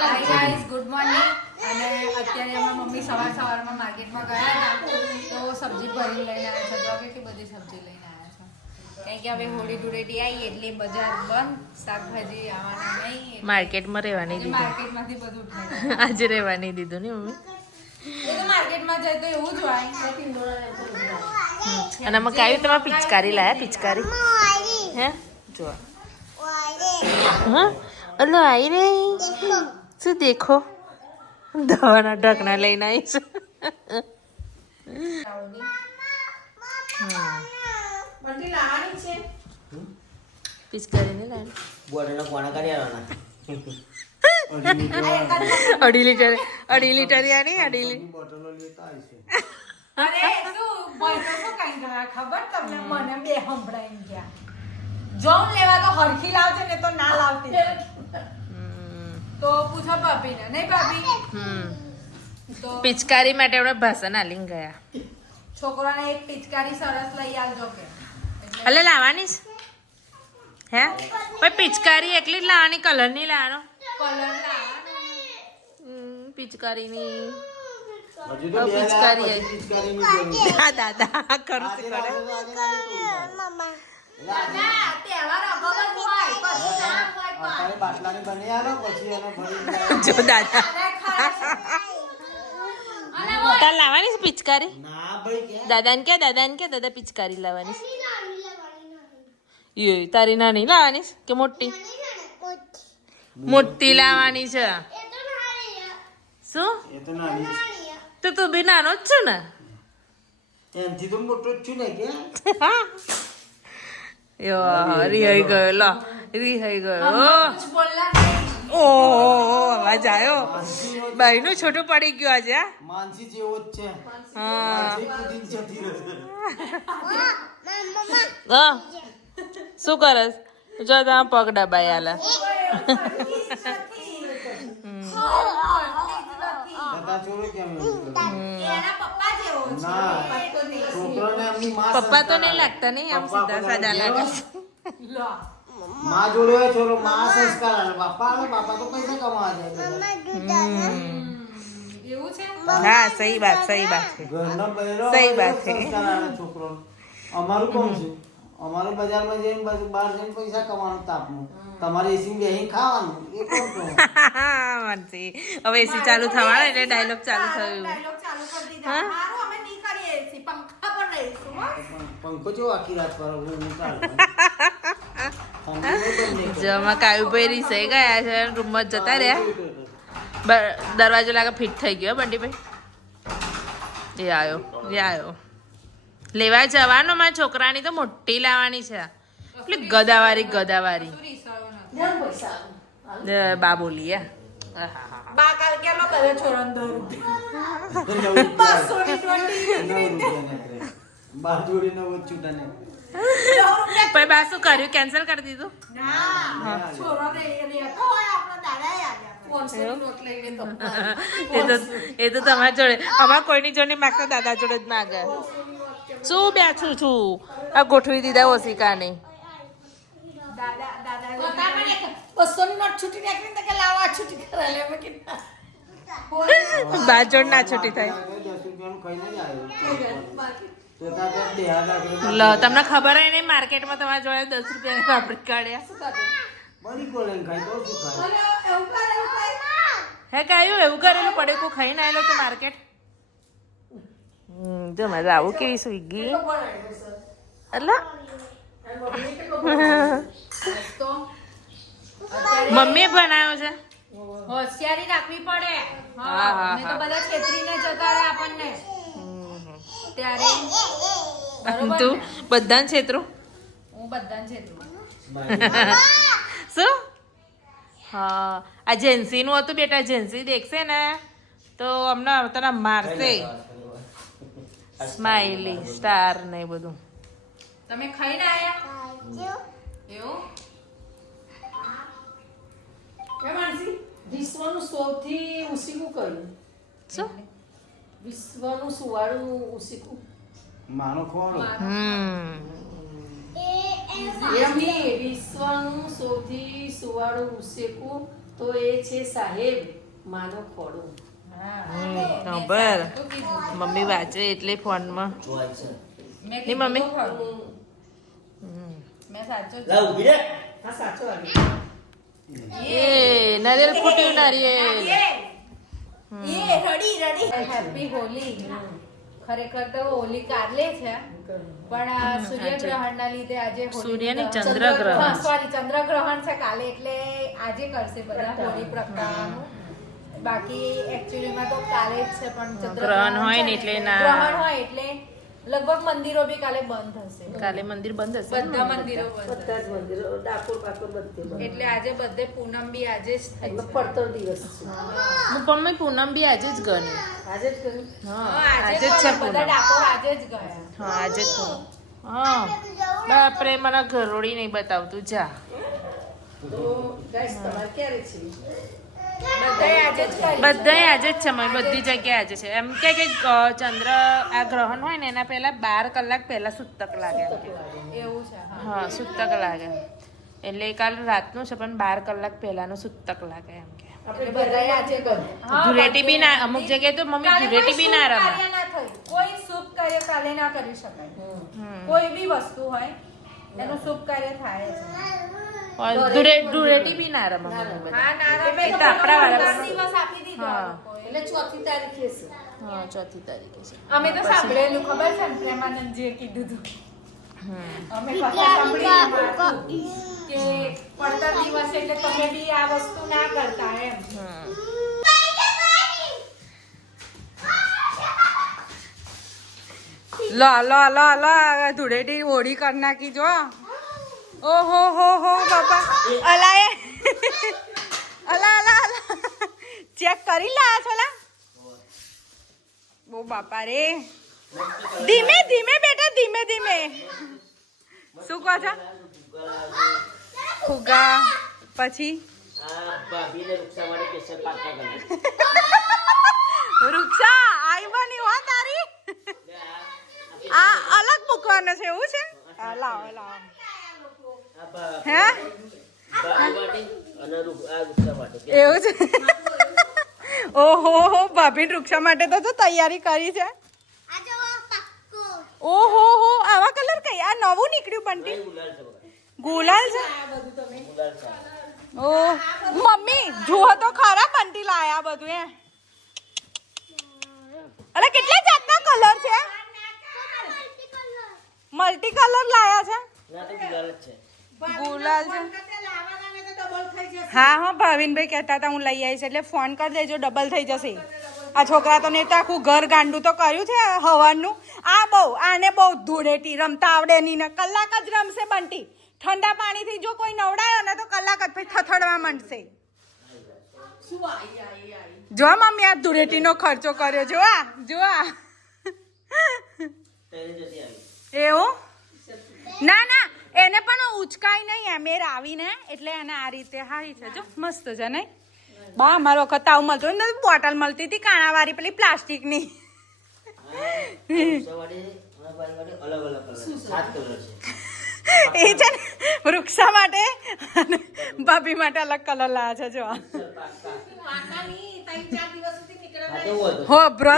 Hi guys, good morning. અને અત્યારે અમારા મમ્મી સવારમાં માર્કેટમાં ગયા હતા તો સબ્જી ભરીને લઈને આવ્યા છે. તો કેટલી બધી સબ્જી લઈને આવ્યા છે કારણ કે હવે હોળી ધૂળેટી આવી એટલે બજાર બંધ, શાકભાજી આવવાના નહીં. માર્કેટમાં રહેવાની દીધું, માર્કેટમાંથી બધું ઉઠાય. આજે રહેવાની દીધું ને મમ્મી. એ તો માર્કેટમાં જાય તો એવું જ હોય. અને આમાં કાયું તમે પિચકારી લાયા? પિચકારી હે જો હા ઓલો આવી રહી શું દેખો, દવાના ઢકણા લઈને આવીશ. પિચકારી ને લાવી અઢી લીટર યાની અઢી લીટર. અરે શું ભાઈ તો શું કઈ ગયા ખબર તમને? મને બે સંભળાઈ ગયા. જોન લેવા તો હરખી લાવજે ને તો ના લાવતી. તો પૂછો ભાભીને. નહીં ભાભી? તો પિચકારી માટે આપણે ભાષા ના લઈને ગયા. છોકરાને એક પિચકારી સરસ લઈ આવજો કે. એટલે લાવવાની છે હે ભાઈ? પિચકારી એકલી જ લાવવાની, કલર નહીં લાવવાનો. કલર લાવવાનો. પિચકારીની પિચકારી દાદા કરું છું કરે. દાદા તહેવાર અગાઉ જ હોય, પછી ના હોય પણ. બાટલાને બની આલો પછી એને ભરી જો દાદા અને ખાસ અને તાર લાવવાની છે પિચકારી? ના ભાઈ કે દાદાને કે દાદા પિચકારી લાવવાની છે. એ તારી નાની લાવવાની છે કે મોટી? મોટી લાવવાની છે. શું એ તો નાની તો તું બી નાનો જ છો ને? એનથી તો મોટો જ છું ને કે રિહાઈ ગયો, લો રિહાઈ ગયો. કુછ બોલના નહીં. ઓ અવાજ આવ્યો. બાઈ નું છોટું પડી ગયું આજે. હા? માનસી જેવો જ છે. હા માનસી કુદીન જતી રહે. હા. શું કરસ? જો તમે પગ દબાઈ આલે. દાદા છોરો કેમ એવું કરે? એના પપ્પા જેવો છે. ના. છોકરાને એમની માં પપ્પા તો સંસ્કાર નહીં આલે. લાગતા નહીં, આમ પપ્પા સીધા બધા સાદા લાગે. લો. માં જોડે હોય છોરો, માં સંસ્કાર આલે. બાપા આલે, બાપા તો પૈસા કમાવા જાય બધા. એવું છે? હા સહી બાત છે. ઘરનો બૈરો સહી હોય વાત તો છે. સંસ્કાર આલે છોકરો. અમારું કોણ છે? અમારું બજારમાં જઈને બહાર જઈને પૈસા કમાવાનું તાપનું. તમારે એસી બેહીને ખાવાનું એ કોણ કહો? માનસી હવે એસી ચાલુ થવાનો એટલે ડાયલોગ ચાલુ થયું. ડાયલોગ ચાલુ કરી દીધા. હારું, અમે નહીં કરીએ એસી, પંખા પર રહીશું હો. પંખો જેવો આખી રાત પર હું ચાલે. જમા કાયુભાઈ રીસાઈ ગયા છે, રૂમમાં જતા રહ્યા. દરવાજો લાગે ફિટ થઈ ગયો બંટીભાઈ. એ આવ્યો લેવા જવાનો. મારા છોકરાની તો મોટી લાવવાની છે. એટલે ગદાવારી શું રીસાયો નથી? બા બોલી બા કાલ કેટલો કર્યો છોરાને 10 રૂપિયા? 500 બાર જોડીને છૂટા ને પછી બા શું કર્યું? કેન્સલ કરી દીધું. ના, છોરાને એ રહેતો હોય આપણો દાદા યાદ આવે. 500 ની નોટ લઈને તો. એ તો તમારા જોડે, અમારા કોઈની જોડે માગતા દાદા જોડે જ માગે. શું બેઠું છું આ ગોઠવી દીધા ઓશિકા નહીં. દાદા 200 ની નોટ છૂટી નાખીને તો કે લાવો આ છૂટી કરાય લે. મેં કીધું બા જોડ ના છૂટી થાય. 10 રૂપિયાનું ખાઈને જ આવ્યો તો તારે દેહા દાખલો લો તમને ખબર હે નહીં, માર્કેટમાં તમારા જોડે 10 રૂપિયાની પાપડી કાઢ્યા. બની કોલેન ખાઈ તો શું ખાય? અને એવું કરે. હે કાયું એવું કરેલું પડે કો ખાઈને આવેલો તો માર્કેટ. જો મજા આવું કેવી સ્વિગી એટલે તો મમ્મીએ બનાવ્યો છે. હોશિયારી રાખવી પડે. હા, હા, નહીં તો બધા છેતરીને જતા રહે આપણને. ત્યારે બરોબર તું ને? બધાને છેતરું હું બધાને છેતરું. શું? હા આ જેન્સી નું હતું બેટા. જેન્સી દેખશે ને તો અમને તને મારશે. સ્માઈલી સ્ટાર ને એ બધું. તમે ખાઈને આયા? એવું? એ માનસી, વિશ્વનું સૌથી ઊંચું કયું? શું? વિશ્વનું સુવાળું ઊંચું માનો ખોણો એમની વિશ્વનું સૌથી સુવાળું ઊંચું તો એ છે સાહેબ માનો ખોડો. ખબર મમ્મી વાંચે એટલે ફોનમાં મેં ની મમ્મી મેં સાચું લા ઊભી રે. આ સાચો આવ્યો. એ નારિયેલ ફૂટ્યું નારિયેલ હેપી હોલી. ખરેખર તો હોલી કાલે છે પણ આ સૂર્યગ્રહણના લીધે આજે હોળી સૂર્યની હા, ચંદ્રગ્રહણ સોરી ચંદ્રગ્રહણ છે કાલે એટલે આજે કરશે બધા હોળી પ્રગટાવવાનું. બાકી એકચ્યુઅલીમાં તો કાલે જ છે પણ ચંદ્રગ્રહણ ગ્રહણ હોય છે ને એટલે ના. ગ્રહણ હોય એટલે લગભગ મંદિરો બી કાલે બંધ હશે. કાલે મંદિર બંધ હશે બધા મંદિરો બંધ બધા જ મંદિરો ડાકોર બાકોર બધે બંધ. એટલે આજે બધે પૂનમ બી આજે જ થઈ એટલે છે. પડતર દિવસ છે. હું પણ મેં પૂનમ બી આજે જ ગણી આજે જ કર્યું. હા હા, આજે જ પણ છે બધા પૂનમ ડાકોર આજે જ ગયા. હા આજે જ પૂનમ. હા બાપરે મને ઘરોડી નહીં બતાવતું જા તો ગાઈસ તમારે ક્યારે છે? બધાએ આજે જ કરી. બધાય આજે જ છે મમ્મી બધી જગ્યાએ આજે છે એમ કે ચંદ્ર આ ગ્રહણ હોય ને એના પહેલા 12 કલાક પહેલા સૂતક લાગે એમ કે. એવું છે હા. હા સૂતક લાગે એટલે કાલ રાતનું છે પણ 12 કલાક પહેલાનું સૂતક લાગે એમ કે એટલે બધાએ આજે કર્યું. હા, ધૂળેટી બી ના બધે અમુક જગ્યાએ તો મમ્મી કાલે ધૂળેટી કોઈ બી ના શુભ રમાય કાર્ય ના થયું. કોઈ શુભ કાર્ય કાલે ના કરી શકાય. કોઈ બી વસ્તુ હોય એનું શુભ કાર્ય થાય જ. ધૂળેટી બી ના રમે મમ્મી બધા. હા ના રમે એ તો આપણા વાળા તો દિવસ આપી દીધો આ હા. લોકોએ. એટલે 4થી તારીખે છે. હા 4th તારીખે છે અમે તો સાંભળેલું ખબર છે ને પ્રેમાનંદજીએ કીધું હતું અમે કથા સાંભળી એમાં કે પડતા દિવસે એટલે તમે બી આ વસ્તુ ના કરતા એમ. લો લો લો લો ધૂળેટી હોળી કરી નાખી જો ઓહો હો બાપા અલા અલા અલા ચેક કરી લાયા છો લા ઓ બાપા રે ધીમે ધીમે બેટા ધીમે ધીમે શું કહો છો ફુગા પછી આ ભાભીને નુકસાન માટે કેસર પાકા કરે. વૃક્ષા આઈ બની હો તારી આ અલગ મૂકવાનો છે એવું છે હા, લાવો લાવો આ ભા- હે ભાભી માટે અને આ નુકસાન માટે એવું છે ઓહો હો ભાભી વૃક્ષા માટે તો જો તૈયારી કરી છે ઓહો હો આવા કલર કઈ આ નવું નીકળ્યું બંટી ગુલાલ છે બગા. ગુલાલ છે ગુલાલ છે. ઓ મમ્મી જુઓ તો ખરા બંટી લાયા બધું એ અરે કેટલા જાતના કલર છે મલ્ટી કલર લાયા છે ના તો ગુલાલ જ છે. ગુલાલ છે હા હા ભાવિનભાઈ કહેતા હતા હું લઈ આવીશ એટલે ફોન કરી દેજો ડબલ થઈ જશે આ છોકરા તો ને તો આખું ઘર ગાંડું તો કર્યું છે હવાનું આ બહુ આને બહુ ધૂળેટી રમતા આવડે નહીં ને કલાક જ રમશે બંટી ઠંડા પાણીથી જો કોઈ નવડાયો ને તો કલાક જ પછી થથડવા માંડશે જો મમ્મી આ ધૂળેટીનો ખર્ચો કર્યો જો આ તેની જતી આવી. એવું ના ના એને પણ ઉચકાય નહીં એમ એ આવીને એટલે એને આ રીતે હારી છે જો મસ્ત છે નહીં બા અમારો વખત આવું મળતું ને બોટલ મળતી હતી કાણાવાળી પેલી પ્લાસ્ટિકની આ નુકસાન માટે અને ભાઈ માટે અલગ અલગ કલર છે. 7 કલર છે. એ છે ને વૃક્ષા માટે અને ભાભી માટે અલગ કલર લાવ્યા છે જો હા તો હોય તો. હોભરો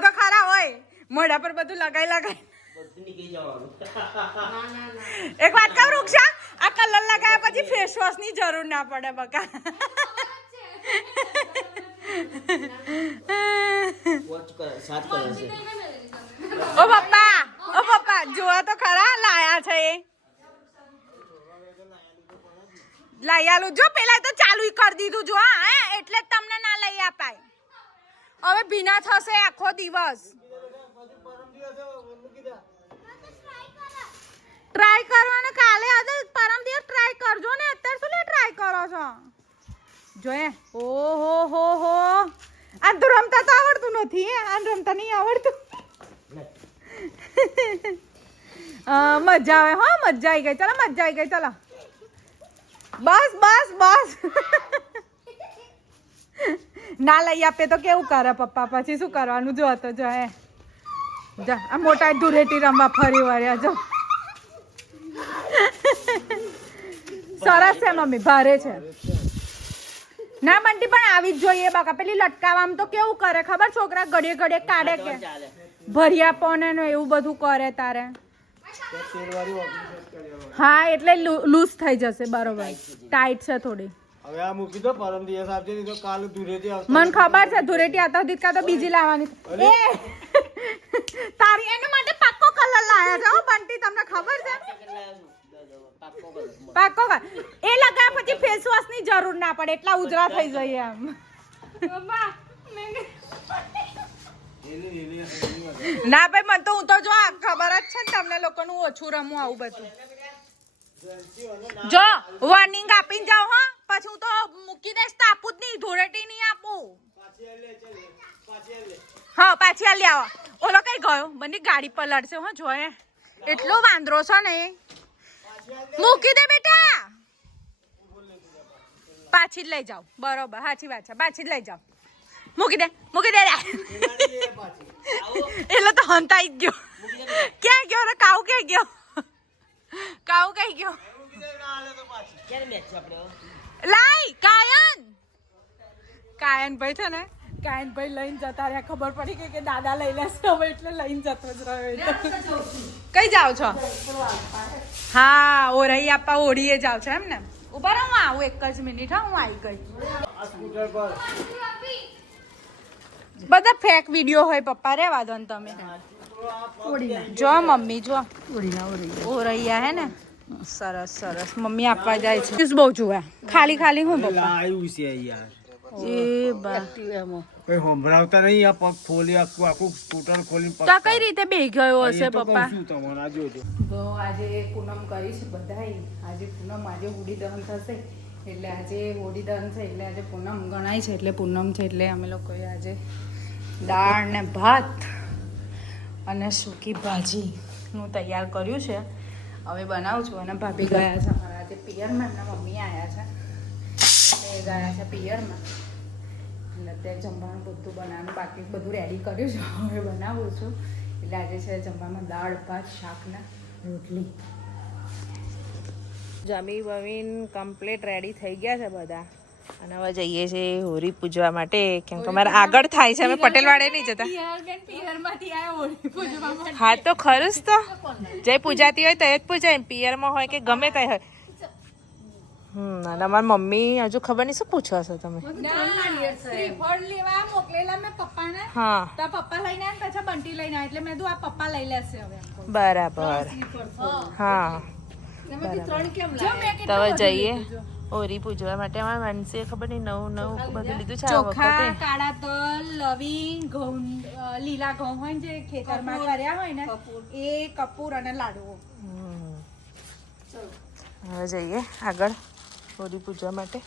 તો ખરા હોય મોઢા પર બધું લગાઈ બધું નીકળી જવાનું. એક વાત કહું વૃક્ષા આ કલર લગાવ્યા પછી ફેસ વોશ ની જરૂર ના પડે બકા વોચ કલર 7 કલર છે. ઓ પપ્પા જોવા તો ખરા લાયા છે એ લઈ આલું જો પેલા તો ચાલુ કરી દીધું જો હા એટલે જ તમને ના લઈ અપાય હવે ભીના થશે આખો દિવસ ટ્રાય કરવાનો કાલે આજે પરમ દિવસ ટ્રાય કરજો ને અત્યારે શું લે ટ્રાય કરો છો જોયે ઓહો હો આ તો રમતા તો આવડતું નથી આ રમતા નહીં આવડતું મજા આવે હો મજા આવી ગઈ ચલો મજા આવી ગઈ ચલો બસ ના લઈ આપે તો કેવું કરે પપ્પા પછી શું કરવાનું જો તો જો હે જા આ મોટા ધૂળેટી રમવા ફરી વળ્યા જો સરસ છે મમ્મી, ભારે છે. ના બંટી પણ આવી જ જોઈએ બકા. પેલી લટકાવામાં તો કેવું કરે ખબર, છોકરા ઘડીએ ઘડીએ કાઢે કે ભર્યા પોને ને એવું બધું કરે તારે. હા એટલે લૂઝ થઈ જશે. બરોબર, ટાઈટ છે થોડી. હવે આ મૂકી દો, પરમ દિવસ આપજે, નહીં તો કાલ ધૂળેટી આવશે. મને ખબર છે ધૂળેટી આવતા સુધી કાં તો બીજી લાવવાની. એ તારી એના માટે પાક્કો કલર લાયા છે હો બંટી, તમને ખબર છે? પાક્કો કલર એ લગાવ પછી ફેસ વોશ ની જરૂર ના પડે, એટલા ઉજળા થઈ જઈએ એમ. ના ભાઈ મને તો, હું તો જો ખબર જ છે ને તમને લોકોનું ઓછું રમું આવું બધું. જો વોર્નિંગ આપીને જાઓ હા, પછી હું તો મૂકી દઈશ તો આપું જ નહીં, ધૂળેટી નહીં આપું. હા પાછી આ આવો. ઓલો કઈ ગયો? બની ગાડી પલળશે હો, જોયે એટલો વાંદરો છે ને. મૂકી દે બેટા, પાછી જ લઈ જાઓ. બરોબર, સાચી વાત છે, પાછી જ લઈ જાઓ. મૂકી દે, મૂકી દે. એટલે તો હંતાઈ ગયો. ક્યાં ગયો રે કાઉ? ક્યાં ગયો કાઉ? કઈ ગયો? લાઈ કાયન ભાઈ છે ને, કાયન ભાઈ લઈને જતા રહ્યા. ખબર પડી ગઈ કે દાદા લઈ લેશે હવે, એટલે લઈને જતો જ રહ્યો. કઈ જાવ છો? હા ઓરઈ આપવા ઓળીએ જાવ છો એમ ને? ઉભા રહો, હું આવું 1 જ મિનિટ. હા હું આવી ગઈ. બધા ફેક વિડીયો હોય પપ્પા, રેવા દો ને તમે. જો મમ્મી જો ઓરૈયા હે ને, સરસ સરસ. મમ્મી આપવા જાય છે. બહુ જુએ ખાલી ખાલી. હું પપ્પા આવ્યું છે યાર. એ બા કઈ સંભળાવતા નહીં, આ પગ ખોલી આખું સ્કૂટર ખોલી. તો કઈ રીતે બેહી ગયો હશે પપ્પા? તમારા જોજો. તો આજે પૂનમ કરી છે બધાય. આજે પૂનમ, આજે હોળી દહન થશે એટલે આજે હોળી દહન છે એટલે આજે પૂનમ ગણાય છે, એટલે પૂનમ છે એટલે અમે લોકોએ આજે દાળ ને ભાત અને સૂકી ભાજી હું તૈયાર કર્યું છે. હવે બનાવું છું. અને ભાભી ગયા છે અમારા આજે પિયરમાં, એમના મમ્મી આવ્યા છે એ ગયા છે પિયરમાં, એટલે અત્યારે જમવાનું બધું બનાવવાનું બાકી, બધું રેડી કર્યું છે. હવે બનાવું છું. એટલે આજે છે જમવામાં દાળ ભાત શાક ને રોટલી. જમી બમીન કમ્પ્લીટ રેડી થઈ ગયા છે બધા, અને હવે જઈએ છીએ હોળી પૂજવા માટે. કેમ કે અમારે આગળ થાય છે, અમે પટેલવાડે નહીં જતા. હા તો ખરું જ તો, જે પૂજાતી હોય તો એ જ પૂજાય, પિયરમાં હોય કે ગમે તે હોય. અને અમારી મમ્મી હજુ ખબર નહીં શું પૂછો છો તમે? હા પપ્પા લઈને આવ્યા, પછી બંટી લઈને આવ્યા, એટલે મેં કીધું આ પપ્પા લઈ લેશે હવે. બરાબર, હા તો હવે જઈએ હોળી પૂજવા માટે. અમારા માનસીએ ખબર નહીં નવું બધું લીધું છે. ચોખા, કાળા તલ, લવિંગ, ઘઉં, લીલા ઘઉં હોય ને જે ખેતરમાં કર્યા હોય ને એ, કપૂર અને લાડુઓ. હવે જઈએ આગળ હોળી પૂજવા માટે.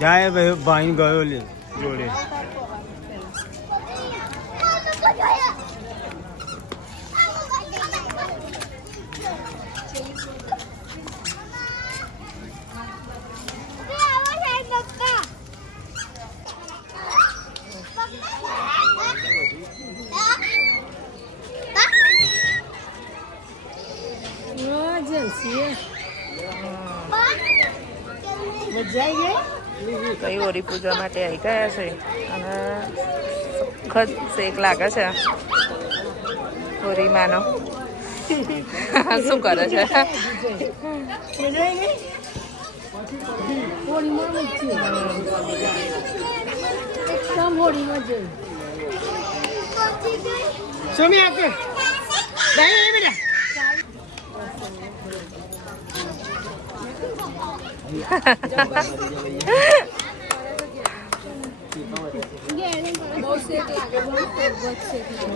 જાય ભાઈ ગયો લે જોડે. કઈ હોળી પૂજવા માટે આવી ગયા છે, અને સખત શેક લાગે છે હોળી માનો. શું કરે છે?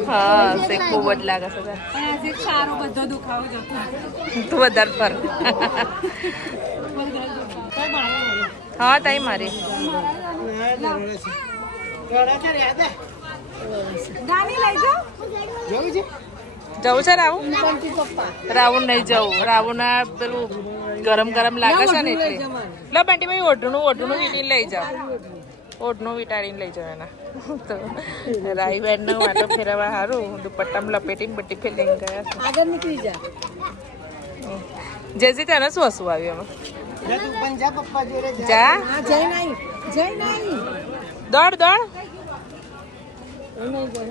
હા શેક બહુ જ લાગે છે. બધો દુખાવો જતો તું વધારે ફર. હા તાઈ મારી ગાડી લઈ જાઓ. જવું છે રાવું? રાવું નહીં જવું. રાવું ના પેલું ગરમ ગરમ લાગે છે ને એટલે. લો બંટી ભાઈ ઓઢણું વીટીને લઈ જાઓ. ઓઢણું વીટાડીને લઈ જાઓ એના. તો રાઈ બેનનો વાટો ફેરવવા સારું દુપટ્ટામાં લપેટીને બધી ફેર લઈને ગયા છે. આગળ નીકળી જા. જેજી તેને શું હસવું આવ્યું એમાં? જા તું પણ જા પપ્પા જોડે જા. જા હા જય નહીં દોડ દોડ. એ નહીં જય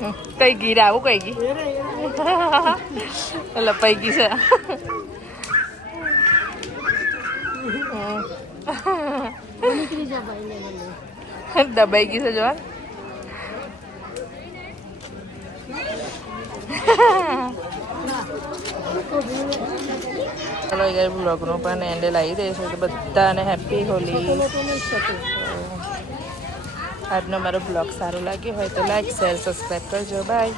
હો. કઈ ગીર આવું કઈ ગઈ લપાઈ ગઈ છે. નીકળી જા ભાઈ. દબાઈ ગઈ છે જોવા. ચલો યાર બ્લોગનો પણ એન્ડ લાવી દે છે તો બધાને હેપી હોલી. આજનો મારો બ્લોગ સારો લાગ્યો હોય તો લાઈક શેર સબસ્ક્રાઈબ કરજો. બાય.